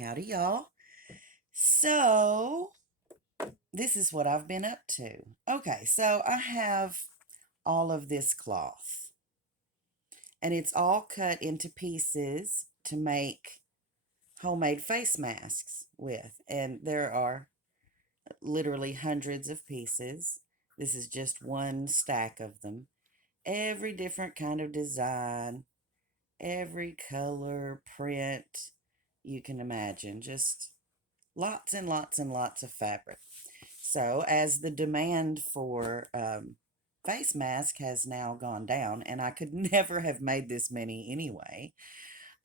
Howdy, y'all. So, this is what I've been up to. Okay, so I have all of this cloth, and it's all cut into pieces to make homemade face masks with. And there are literally hundreds of pieces. This is just one stack of them. Every different kind of design, every color, print you can imagine. Just lots and lots and lots of fabric. So, as the demand for face mask has now gone down, and I could never have made this many anyway,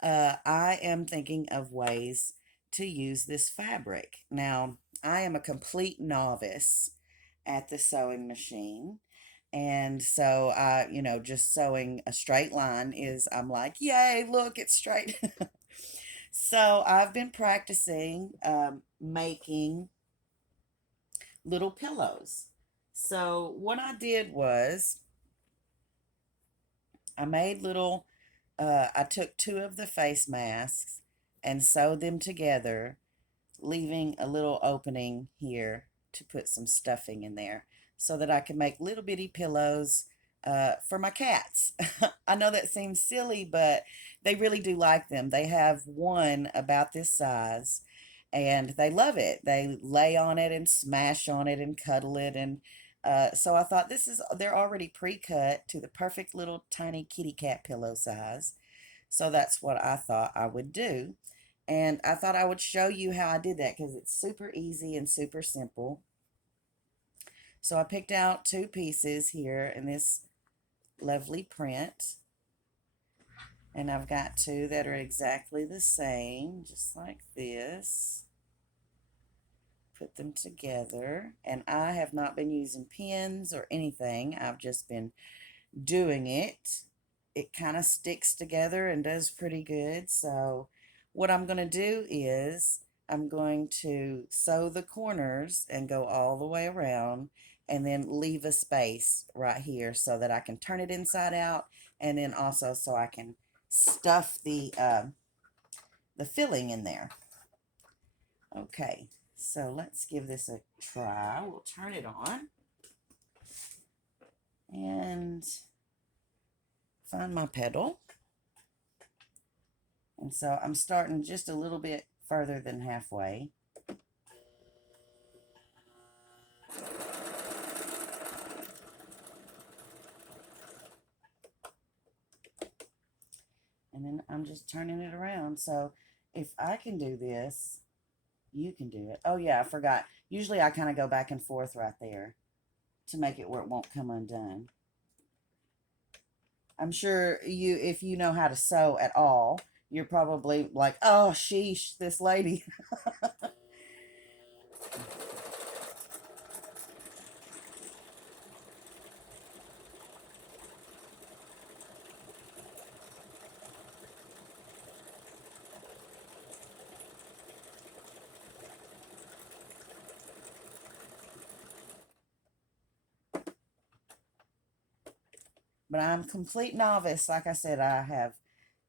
I am thinking of ways to use this fabric. Now, I am a complete novice at the sewing machine. And so just sewing a straight line is, I'm like, yay, look, it's straight. So I've been practicing making little pillows. So what I did was I made little, I took two of the face masks and sewed them together, leaving a little opening here to put some stuffing in there so that I could make little bitty pillows for my cats. I know that seems silly, but they really do like them. They have one about this size and they love it. They lay on it and smash on it and cuddle it. And so I thought they're already pre-cut to the perfect little tiny kitty cat pillow size. So that's what I thought I would do. And I thought I would show you how I did that because it's super easy and super simple. So I picked out two pieces here in this lovely print. And I've got two that are exactly the same, just like this. Put them together. And I have not been using pins or anything. I've just been doing it. It kind of sticks together and does pretty good. So what I'm going to do is I'm going to sew the corners and go all the way around and then leave a space right here so that I can turn it inside out, and then also so I can stuff the filling in there. Okay, so let's give this a try. We'll turn it on and find my pedal. And so I'm starting just a little bit further than halfway. And then I'm just turning it around. So if I can do this, you can do it. Oh yeah, I forgot. Usually I kind of go back and forth right there to make it where it won't come undone. I'm sure if you know how to sew at all, you're probably like, oh, sheesh, this lady. But I'm complete novice. Like I said, I have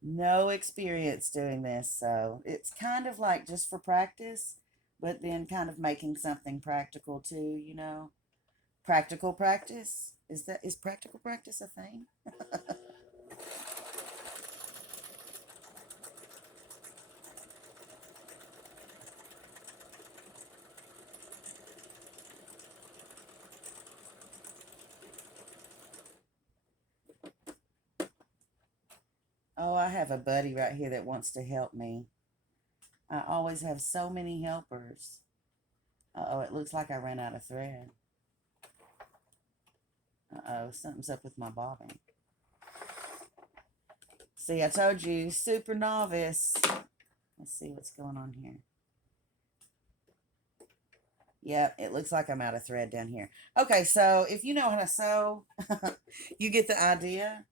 no experience doing this, so it's kind of like just for practice, but then kind of making something practical too. Practical practice. Is practical practice a thing? Oh, I have a buddy right here that wants to help me. I always have so many helpers. Uh-oh, it looks like I ran out of thread. Uh-oh, something's up with my bobbin. See, I told you, super novice. Let's see what's going on here. Yep, it looks like I'm out of thread down here. Okay, so if you know how to sew, you get the idea.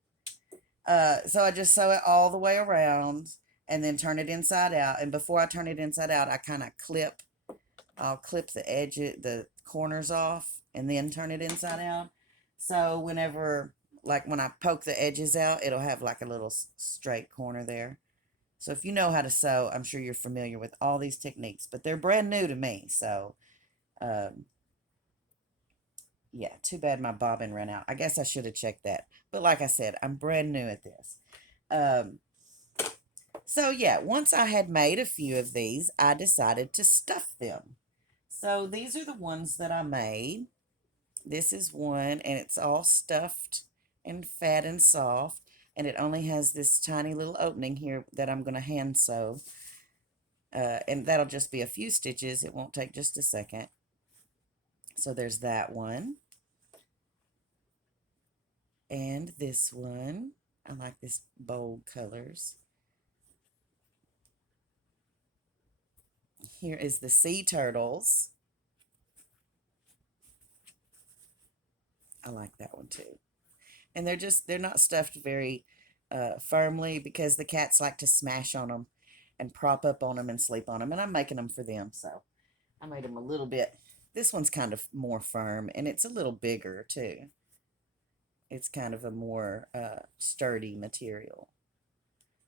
So I just sew it all the way around and then turn it inside out. And before I turn it inside out, I kind of I'll clip the edge, the corners off, and then turn it inside out. So whenever, like when I poke the edges out, it'll have like a little straight corner there. So if you know how to sew, I'm sure you're familiar with all these techniques, but they're brand new to me. So, um, yeah, too bad my bobbin ran out. I guess I should have checked that. But like I said, I'm brand new at this. Um, so yeah, once I had made a few of these, I decided to stuff them. So these are the ones that I made. This is one, and it's all stuffed and fat and soft, and it only has this tiny little opening here that I'm going to hand sew. And that'll just be a few stitches. It won't take just a second. So there's that one. And this one. I like this bold colors. Here is the sea turtles. I like that one too. And they're not stuffed very firmly because the cats like to smash on them and prop up on them and sleep on them. And I'm making them for them. So I made them a little bit. This one's kind of more firm and it's a little bigger too. It's kind of a more sturdy material.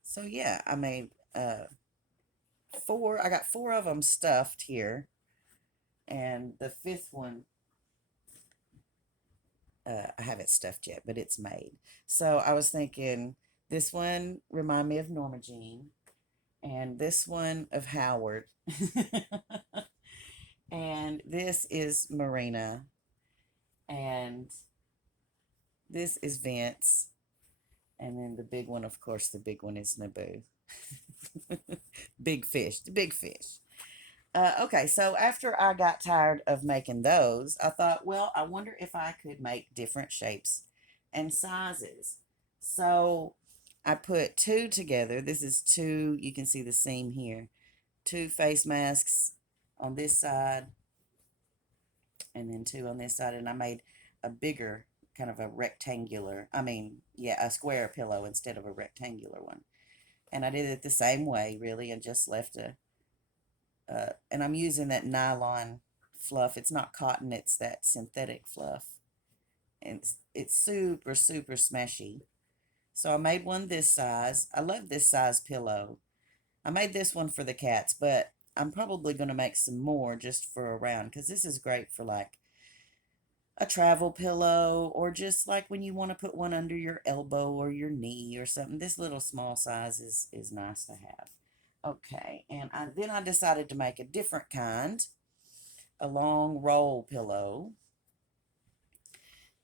So yeah, I made four. I got four of them stuffed here, and the fifth one I haven't stuffed yet, but it's made. So I was thinking this one remind me of Norma Jean, and this one of Howard, and this is Marina, and this is Vince, and then the big one, of course, the big one is Naboo. Big fish, the big fish. Okay, so after I got tired of making those, I thought, well, I wonder if I could make different shapes and sizes. So I put two together. This is two, you can see the seam here. Two face masks on this side and then two on this side. And I made a bigger, kind of a rectangular, yeah, a square pillow instead of a rectangular one. And I did it the same way, really, and just left and I'm using that nylon fluff. It's not cotton, it's that synthetic fluff. And it's super, super smashy. So I made one this size. I love this size pillow. I made this one for the cats, but I'm probably going to make some more just for around because this is great for like a travel pillow or just like when you want to put one under your elbow or your knee or something. This little small size is nice to have. Okay, and then I decided to make a different kind, a long roll pillow.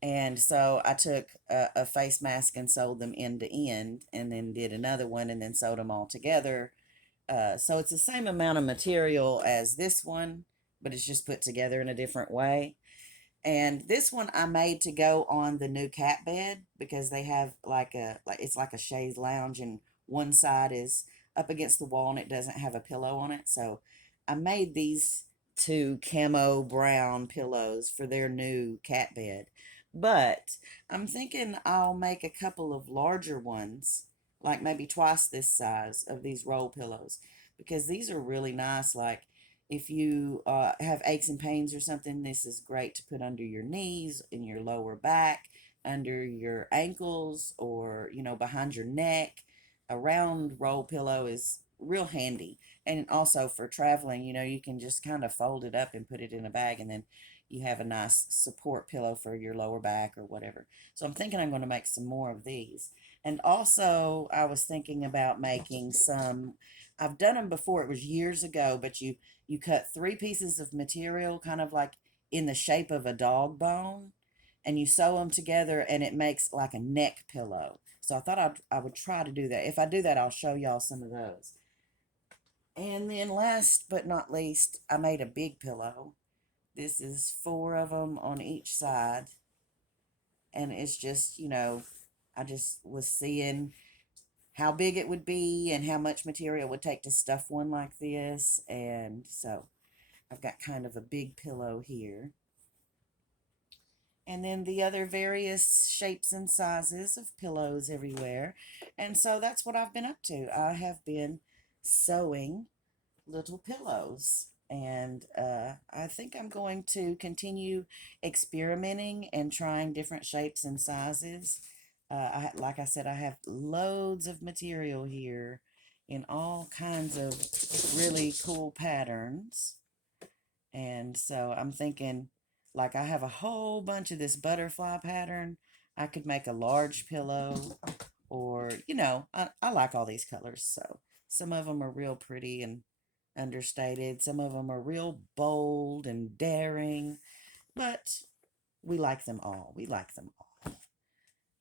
And so I took a face mask and sewed them end to end, and then did another one and then sewed them all together. So it's the same amount of material as this one, but it's just put together in a different way. And this one I made to go on the new cat bed because they have like it's like a chaise lounge and one side is up against the wall and it doesn't have a pillow on it. So I made these two camo brown pillows for their new cat bed. But I'm thinking I'll make a couple of larger ones, like maybe twice this size of these roll pillows because these are really nice. Like if you have aches and pains or something, this is great to put under your knees, in your lower back, under your ankles, or behind your neck. A round roll pillow is real handy, and also for traveling, you can just kind of fold it up and put it in a bag, and then you have a nice support pillow for your lower back or whatever. So I'm thinking I'm going to make some more of these. And also, I was thinking about making some. I've done them before. It was years ago, but you cut three pieces of material kind of like in the shape of a dog bone and you sew them together and it makes like a neck pillow. So I thought I would try to do that. If I do that, I'll show y'all some of those. And then last but not least, I made a big pillow. This is four of them on each side. And it's just, I just was seeing how big it would be and how much material it would take to stuff one like this. And so I've got kind of a big pillow here. And then the other various shapes and sizes of pillows everywhere. And so that's what I've been up to. I have been sewing little pillows. And I think I'm going to continue experimenting and trying different shapes and sizes. Like I said, I have loads of material here. in all kinds of really cool patterns. And so I'm thinking, like, I have a whole bunch of this butterfly pattern. I could make a large pillow, or, I like all these colors. So some of them are real pretty and understated, some of them are real bold and daring, but we like them all. We like them all.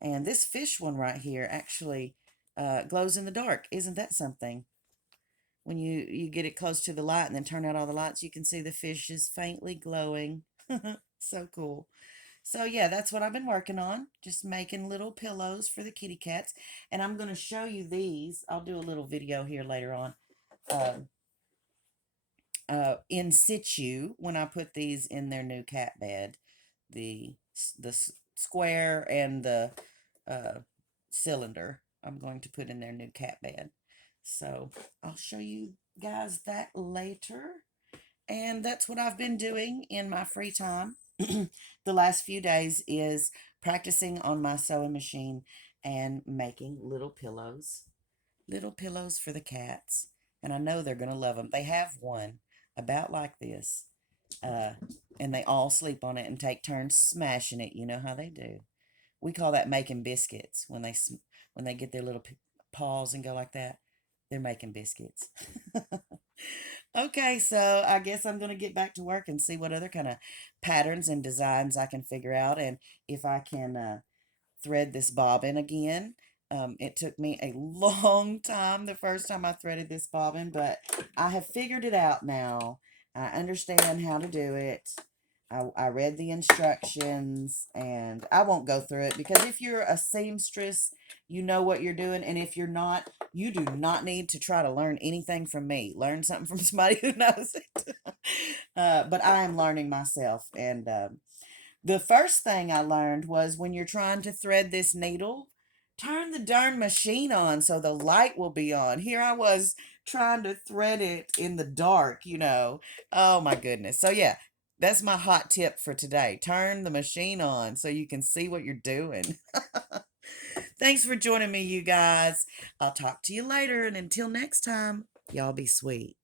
And this fish one right here actually glows in the dark. Isn't that something? When you get it close to the light and then turn out all the lights, you can see the fish is faintly glowing. So cool. So yeah, that's what I've been working on, just making little pillows for the kitty cats. And I'm going to show you these. I'll do a little video here later on, uh, in situ, when I put these in their new cat bed, the square and the uh, cylinder, I'm going to put in their new cat bed. So I'll show you guys that later. And that's what I've been doing in my free time the last few days, is practicing on my sewing machine and making little pillows for the cats. And I know they're going to love them. They have one about like this, uh, and they all sleep on it and take turns smashing it. You know how they do. We call that making biscuits when they get their little paws and go like that. They're making biscuits. Okay, so I guess I'm going to get back to work and see what other kind of patterns and designs I can figure out, and if I can thread this bobbin again. It took me a long time the first time I threaded this bobbin, but I have figured it out now. I understand how to do it. I read the instructions, and I won't go through it, because if you're a seamstress, you know what you're doing. And if you're not, you do not need to try to learn anything from me. Learn something from somebody who knows it. But I am learning myself. And the first thing I learned was, when you're trying to thread this needle, turn the darn machine on so the light will be on. Here I was trying to thread it in the dark. Oh my goodness. So yeah, that's my hot tip for today. Turn the machine on so you can see what you're doing. Thanks for joining me, you guys. I'll talk to you later, and until next time, y'all be sweet.